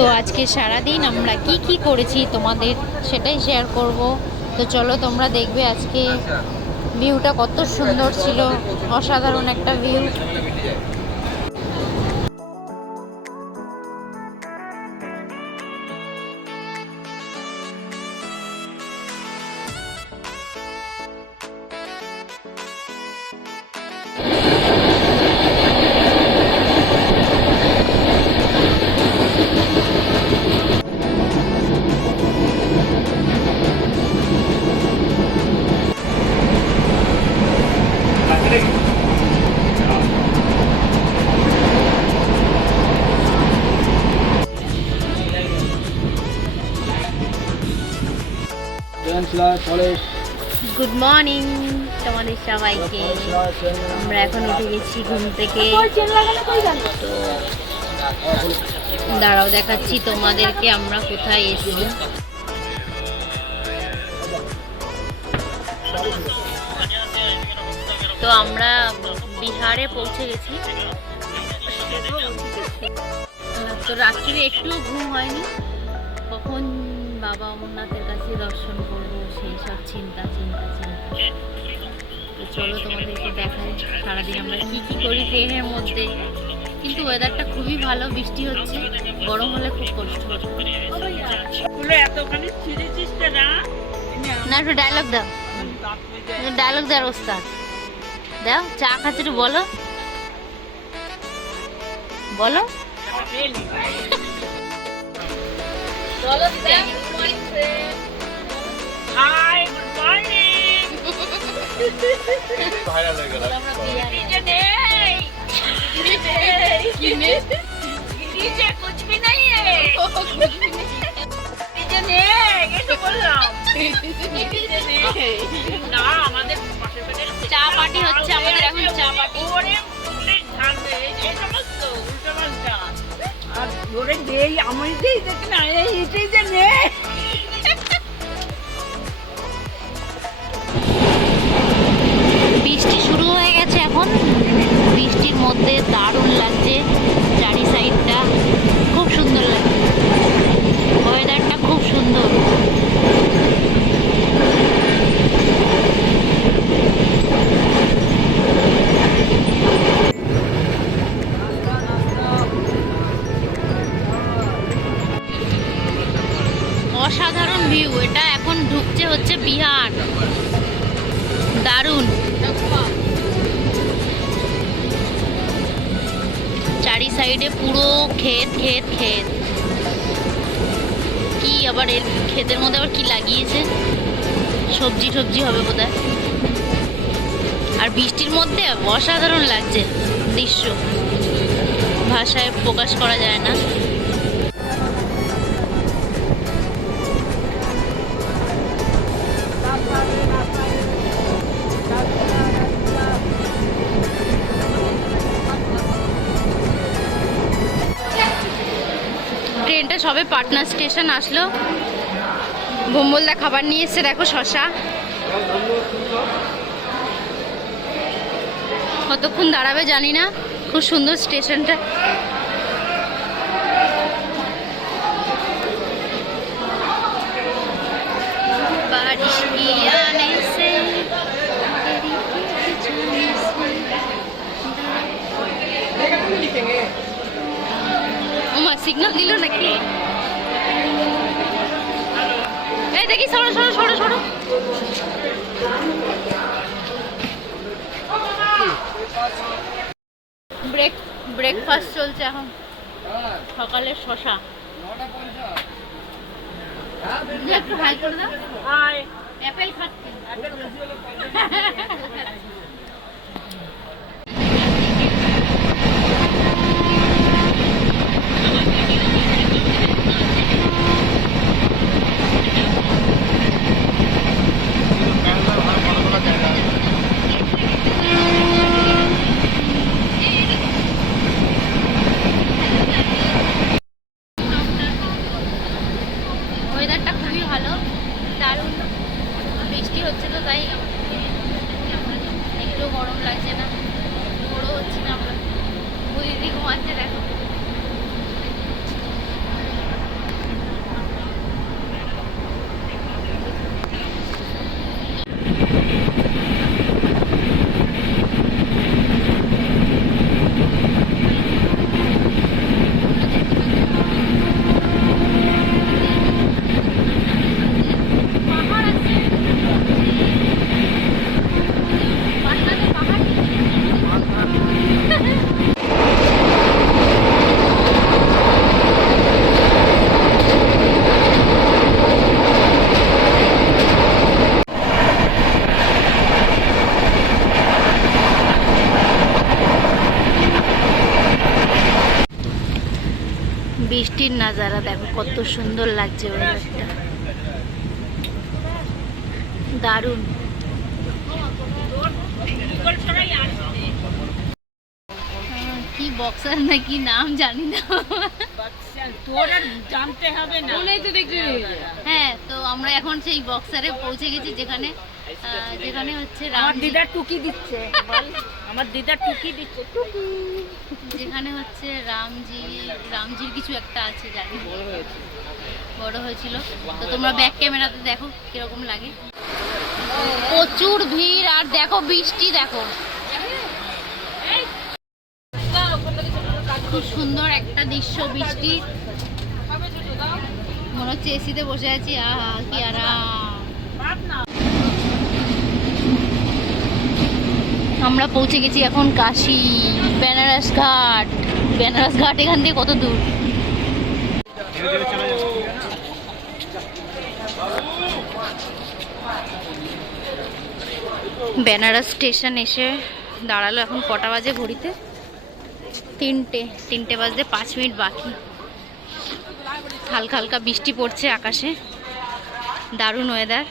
তো আজকে সারাদিন আমরা কি কি করেছি তোমাদের সেটাই শেয়ার করব। তো চলো তোমরা দেখবে আজকে ভিউটা কত সুন্দর ছিল, অসাধারণ একটা ভিউ। গুড মর্নিং তোমাদের সবাইকে। আমরা এখন উঠে গেছি ঘুম থেকে। তো দাঁড়াও দেখাচ্ছি তোমাদেরকে আমরা কোথায় এসেছি। তো আমরা বিহারে পৌঁছে গেছি। তো রাত্রিরে একটুও ঘুম হয়নি, কখন বাবা অমরনাথের কাছে দর্শন করবো সেই সব চিন্তা। তো চলো তোমাদেরকে দেখাই সারাদিন আমরা কি কি করি ট্রেনের মধ্যে। কিন্তু ওয়েদারটা খুবই ভালো, বৃষ্টি হচ্ছে, গরম হলে খুব কষ্ট হতো। না একটু ডায়লগ দাও, ডায়লগ দেওয়ার ওস্তাদ দাও। চা খাচ্ছে একটু বলো বলো। Hi, good morning. डीजे कुछ भी नहीं है। डीजे नहीं तो बोल रहा हूँ। ना আমাদের পাশের বাড়ির চা পার্টি হচ্ছে আমাদের এখন, চা পার্টি। ওরে ফুলে ঝাড়বে এই সমস্ত উল্টো পাল্টা আর ওরে দেই আমি দেই দেখি না এইটাই যে নেই। বৃষ্টি শুরু হয়ে গেছে এখন, বৃষ্টির মধ্যে দারুণ লাগছে, চারি সাইডটা খুব সুন্দর লাগছে, ওয়েদারটা খুব সুন্দর। অসাধারণ ভিউ এটা। এখন ঢুকছে হচ্ছে বিহার, দারুণ। চারি সাইডে পুরো ক্ষেত ক্ষেত ক্ষেত। কি আবার এর ক্ষেতের মধ্যে আবার কি লাগিয়েছে, সবজি টবজি হবে বোধহয়। আর বৃষ্টির মধ্যে অসাধারণ লাগছে দৃশ্য, ভাষায় প্রকাশ করা যায় না। ট্রেনটা সবে পাটনা স্টেশন আসলো। ভোম্বলদা খাবার নিয়ে এসছে, দেখো শশা। কতক্ষণ দাঁড়াবে জানি না, খুব সুন্দর স্টেশনটা। বারিশ কি আনে সে সিগন্যাল দিল নাকি? এই দেখি, সরো সরো সরো সরো। ব্রেকফাস্ট চলছে এখন, সকালের শশা। একটু হাই করে দাও। অ্যাপেল খাচ্ছে। ওয়েদারটা খুবই ভালো, দারুণ। বৃষ্টি হচ্ছে তো তাই বৃষ্টির নাজারা দেখো কত সুন্দর লাগছে ওয়েদারটা, দারুণ। কি বক্সার না কি নাম জানি না। তোর আর জানতে হবে না, হ্যাঁ, তো আমরা এখন সেই বক্সারে পৌঁছে গেছি যেখানে যেখানে হচ্ছে আমার রামজি, দিদা টুকি দিচ্ছে, আমার দিদা টুকি দিচ্ছে, টুকি। যেখানে হচ্ছে রামজির কিছু একটা আছে জানি, বড় হয়েছিল। তো তোমরা ব্যাক ক্যামেরাতে দেখো কিরকম লাগে, প্রচুর ভিড়। আর দেখো বৃষ্টি, দেখো খুব সুন্দর একটা দৃশ্য, বৃষ্টি। মনে হচ্ছে এসিতে বসে আছি, আহা কি আরাম। আমরা পৌঁছে গেছি এখন কাশী বেনারস ঘাট। বেনারস ঘাট এখান থেকে কত দূর? বেনারস স্টেশন এসে দাঁড়ালো। এখন কটা বাজে ঘড়িতে? 3টে বাজতে 5 মিনিট বাকি। হালকা হালকা বৃষ্টি পড়ছে আকাশে, দারুণ ওয়েদার।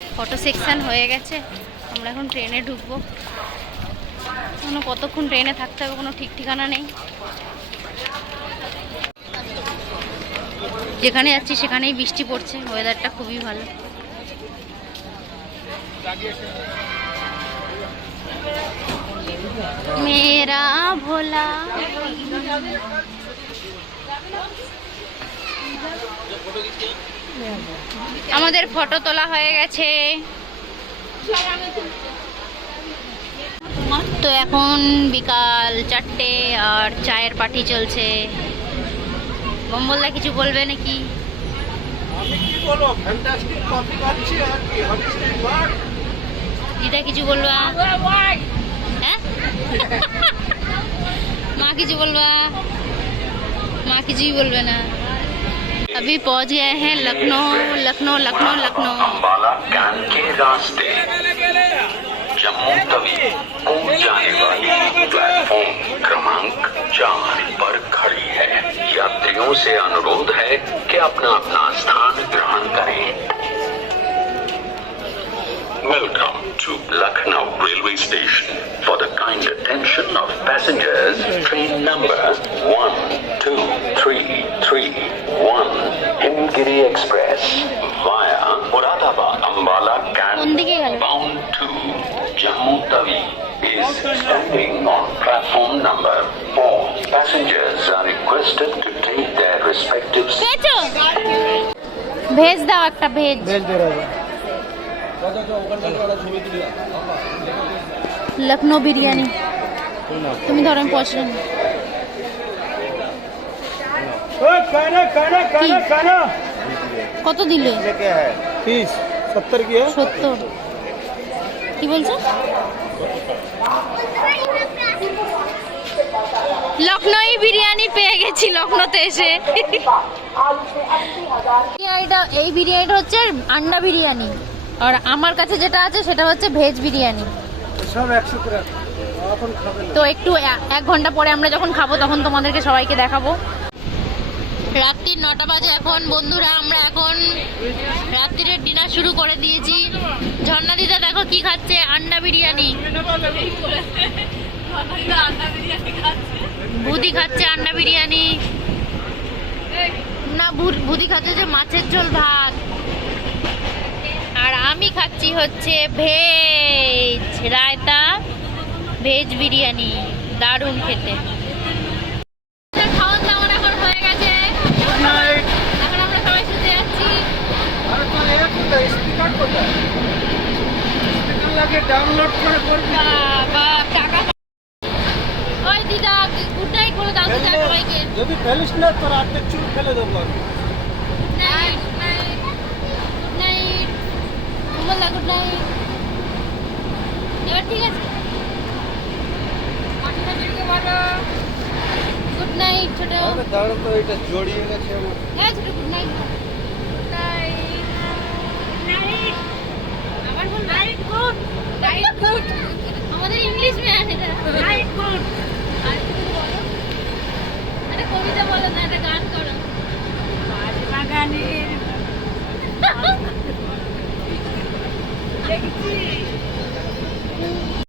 ফটো সেকশন হয়ে গেছে, আমরা এখন ট্রেনে ঢুকবো। কতক্ষণ ট্রেনে থাকতে হবে কোনো ঠিক ঠিকানা নেই। যেখানে যাচ্ছি সেখানেই বৃষ্টি পড়ছে, ওয়েদারটা খুবই ভালো। মেরা ভোলা। আমাদের ফটো তোলা হয়ে গেছে। তো এখন বিকাল 4টে আর চায়ের পার্টি চলছে। মম্বলদা কিছু বলবে নাকি? দিদা কিছু বলবা? হ্যাঁ মা কিছু বলবা? মা কিছুই বলবে না। अभी पहुंच गए हैं लखनऊ। अंबाला कैंट के रास्ते जम्मू तवी को जाने वाली प्लेटफॉर्म क्रमांक 4 पर खड़ी है। यात्रियों से अनुरोध है कि अपना अपना स्थान ग्रहण करें। Welcome to Lucknow Railway Station. For the kind attention of passengers, train number 123331 Himgiri Express via Moradabad, Ambala Cantt bound to Jammu Tawi is standing on platform number 4. Passengers are requested to take their respective seats. भेज দাও একটা, भेज दे रहा है। লখনৌ বিরিয়ানি। তুমি ধরো, আমি পছন্দ। কত দিলে? 30 70 की है। 70। কি বলছো? লখনৌ বিরিয়ানি পেয়ে গেছি লখনৌতে এসে। এই বিরিয়ানিটা হচ্ছে আন্ডা বিরিয়ানি, আর আমার কাছে যেটা আছে সেটা হচ্ছে ভেজ বিরিয়ানি। সব 100 করে এখন খাবেন। তো একটু 1 ঘন্টা পরে আমরা যখন খাবো তখন তোমাদেরকে সবাইকে দেখাবো। রাত্রির 9টা বাজে এখন বন্ধুরা। আমরা এখন রাত্রির ডিনার শুরু করে দিয়েছি। ঝর্ণা দিদা দেখো কি খাচ্ছে, আন্ডা বিরিয়ানি। বুদি খাচ্ছে আন্ডা বিরিয়ানি না, বুদি খাচ্ছে যে মাছের ঝোল ভাত। আর আমি খাচ্ছি হচ্ছে ভেজ রায়তা, ভেজ বিরিয়ানি, দারুণ খেতে। খাওয়ার দাওয়ার এখন হয়ে গেছে, এখন আমরা সবাই শুতে যাচ্ছি। ডাউনলোড করে বাবা টাকা। ওই দিদা গুড নাইট বলে দাও তো সবাইকে। যদি ফেলিস না তোর হাতে চুল ফেলে দেবো আমি। নাইট নাইট নাইট বলা, গুড নাইট। এবার ঠিক আছে, গুড নাইট ছোট। দাঁড়ো তো, এটা জড়িয়ে গেছে আমার। হ্যাঁ ছোট, good night. Good night night. আবার বল নাইট গুড, নাইট গুড। আমাদের इंग्लिश में आएगा Right, good. अरे कविता बोलो ना এটা গান করো বাগানে